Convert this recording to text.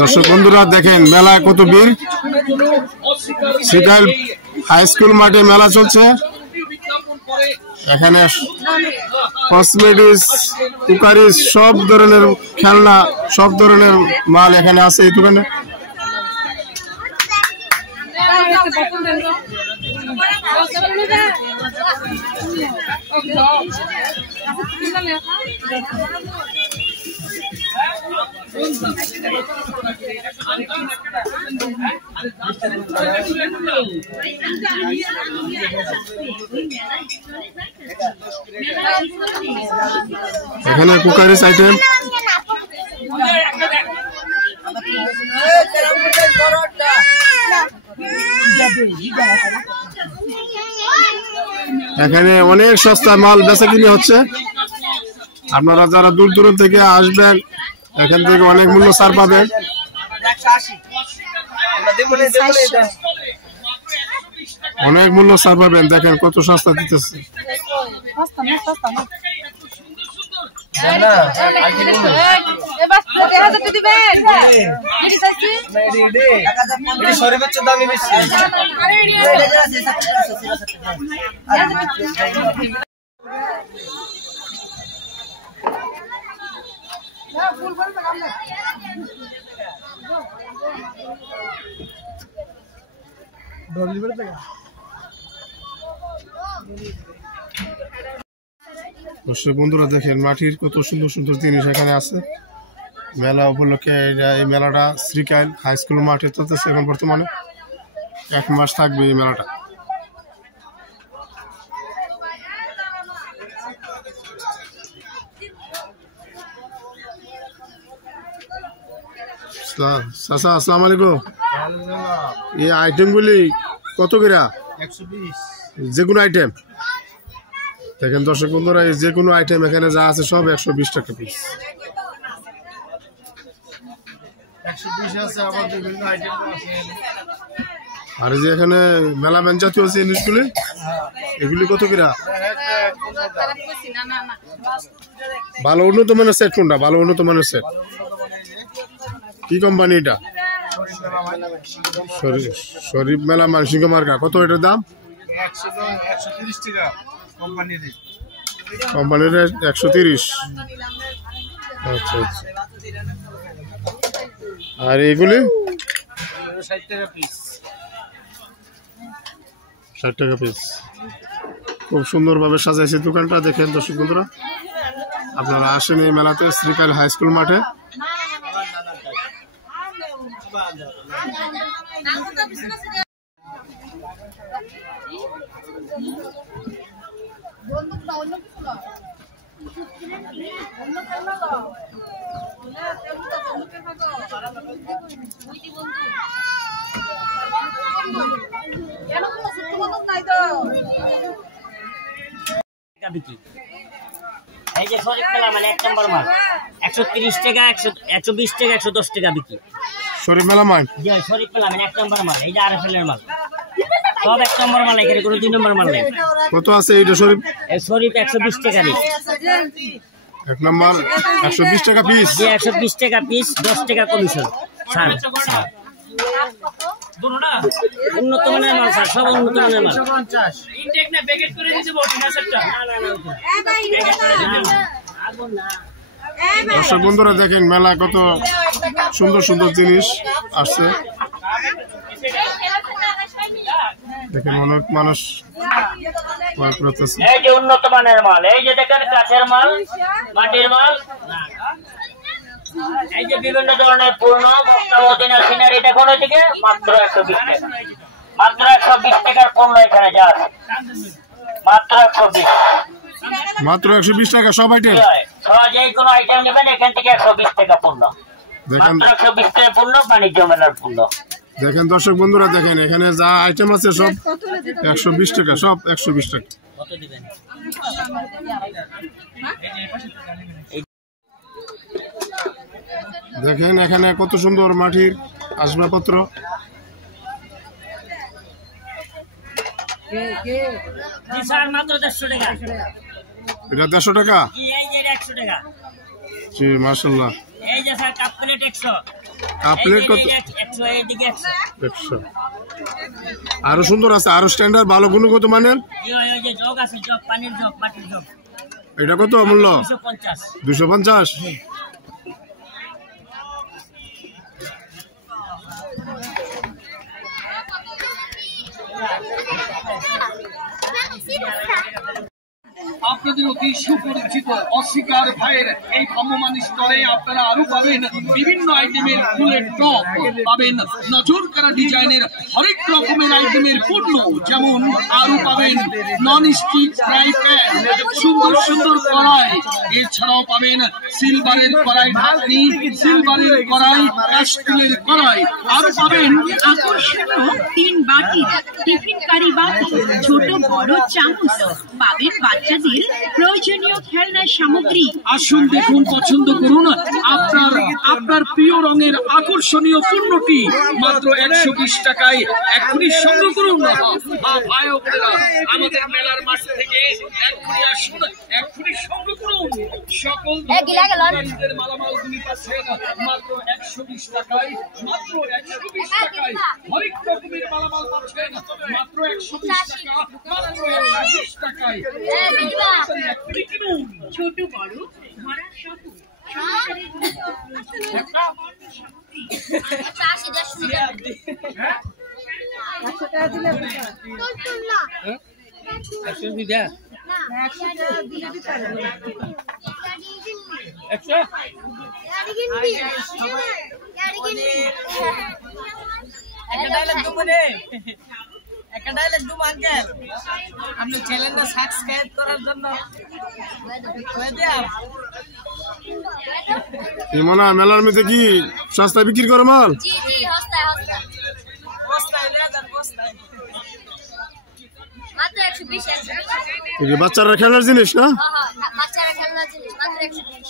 দর্শক বন্ধুরা দেখেন মেলায় কত ভিড়। শ্রীকাইল হাই স্কুল মাঠে মেলা চলছে। এখানে কসমেটিক্স, কুকারিজ, সব ধরনের খেলনা, সব ধরনের মাল এখানে আছে এই দোকানে। এখানে কুকারিজ আইটেম, এখানে অনেক সস্তা মাল বেচা কিনে হচ্ছে। আপনারা যারা দূর দূর থেকে আসবেন এখান থেকে অনেক মূল্য ছাড় পাবেন। অনেক মূল্য ছাড় পাবেন, দেখেন কত সস্তা দিতেছে। দর্শক বন্ধুরা দেখেন মাটির কত সুন্দর সুন্দর জিনিস এখানে আছে। মেলা উপলক্ষে এই মেলাটা শ্রীকাইল হাই স্কুল মাঠে চলতেছে এখন বর্তমানে। 1 মাস থাকবে এই মেলাটা। চাচা আসসালামু আলাইকুম। এই আইটেমগুলি কত করে? 120। যে কোনো আইটেম দেখেন দর্শক বন্ধুরা, যে কোনো আইটেম এখানে যা আছে সব 120 টাকা পিস। আর যে এখানে মেলা ব্যান জাতীয় আছে জিনিসগুলি, এগুলি কত করে? ভালো উন্নত মানের সেট কোনটা? ভালো উন্নত মানের সেট কি কোম্পানি এটা? শরীফ মেলা মানসিংহ মার্কা। কত এটার দাম? 130 টাকা কোম্পানির। 130। আচ্ছা আচ্ছা। আর এগুলি 60 টাকা পিস। 60 টাকা পিস। খুব সুন্দরভাবে সাজাইছে দোকানটা, দেখেন দর্শক বন্ধুরা। আপনারা আসেন এই মেলাতে শ্রীকাইল হাই স্কুল মাঠে। এই যে শরীফ মেলা মানে 1 নম্বর মাল 130 টাকা, 120 টাকা, 110 টাকা বিক্রি। শরীফ মেলা মাল, জি শরীফ মেলা মানে 1 নম্বর মাল। এই যে আরএফএল মাল সব 1 নম্বর মাল, এখানে কোনো 2 নম্বর মাল নেই। কত আছে এটা শরীফ? এই শরীফ 120 টাকা পিস। 1 নম্বর 120 টাকা পিস। জি 120 টাকা পিস, 10 টাকা কমিশন। স্যার উন্নত মানের মাল স্যার, সব উন্নত মানের মাল। 150 ইনটেক না প্যাকেট করে দিতে বলছি না স্যারটা। দর্শক বন্ধুরা দেখেন মেলা কত সুন্দর সুন্দর জিনিস আসছে। দেখেন অনেক মানুষ এই যে উন্নত মানের মাল, এই যে দেখেন কাঠের মাল, মাটির মাল, এই যে বিভিন্ন ধরনের পূর্ণ বক্তা মদিনা সিনারি দেখুন এদিকে মাত্র 120 টাকা। মাত্র 120 টাকার পণ্য এখানে যা আছে মাত্র 120। মাত্র 120 টাকা সব আইটেম। যে কোনো আইটেম নেবেন এখান থেকে 120 টাকা পণ্য। মাত্র 120 টাকা পণ্য, বাণিজ্য মেলার পণ্য। দেখেন দর্শক বন্ধুরা দেখেন এখানে যা আইটেম আছে সব 120 টাকা, সব 120 টাকা। কত দিবেন? দেখেন এখানে কত সুন্দর মাটির আসবাবপত্র। জি স্যার মাত্র 150 টাকা। এটা 150 টাকা? জি এই যে 100 টাকা। জি মাশাআল্লাহ। এই যে sir cup plate 100। Cup plate কত? 100 এইদিকে 100। 100। আরো সুন্দর আছে, আরো স্ট্যান্ডার্ড ভালো গুণগত মানের। জি ওই যে জগ আছে, জগ পানির জগ, মাটির জগ। এটা কত মূল্য? 250। 250। আপনাদের অতি সুপরিচিত অস্বীকার ভাইয়ের এই ভ্রাম্যমাণ স্তরে আপনারা আরো পাবেন বিভিন্ন আইটেমের ফুলের টপ, পাবেন নজর কাড়া ডিজাইনের হরেক রকমের আইটেমের পণ্য, যেমন আরো পাবেন নন স্টিক ফ্রাই প্যান, সুন্দর সুন্দর কড়াই, এছাড়াও পাবেন সিলভারের কড়াই ঢাকনি, সিলভারের কড়াই, স্টিলের কড়াই, আরো পাবেন আকর্ষণীয় 3 বাটির টিফিন কারি বাটি, ছোট বড় চামচ, পাবেন বাচ্চাদের প্রয়োজনীয় খেলনা সামগ্রী। আসুন দেখুন, পছন্দ করুন আপনার প্রিয় রঙের আকর্ষণীয় পণ্যটি মাত্র 120 টাকায় এখনই সংগ্রহ করুন। ভাই ও বোনেরা, আমাদের মেলার মাঠ থেকে এখনই আসুন, এখনই সংগ্রহ করুন। সকল ধরনের মালামালগুলি পাচ্ছেন মাত্র 120 টাকায়, মাত্র 120 টাকায়। হরেক রকমের মালামাল পাচ্ছেন মাত্র 120 টাকা, মাত্র 120 টাকায়। ছোট বড় ভরা সহ আপনি চ্যানেলটা সাবস্ক্রাইব করার জন্য মনে হয় মেলার মধ্যে কি সস্তা বিক্রি করো মাল? জি জি মাত্র 120। বাচ্চারা খেলার জিনিস না? বাচ্চারা খেলনার জিনিস মাত্র 120।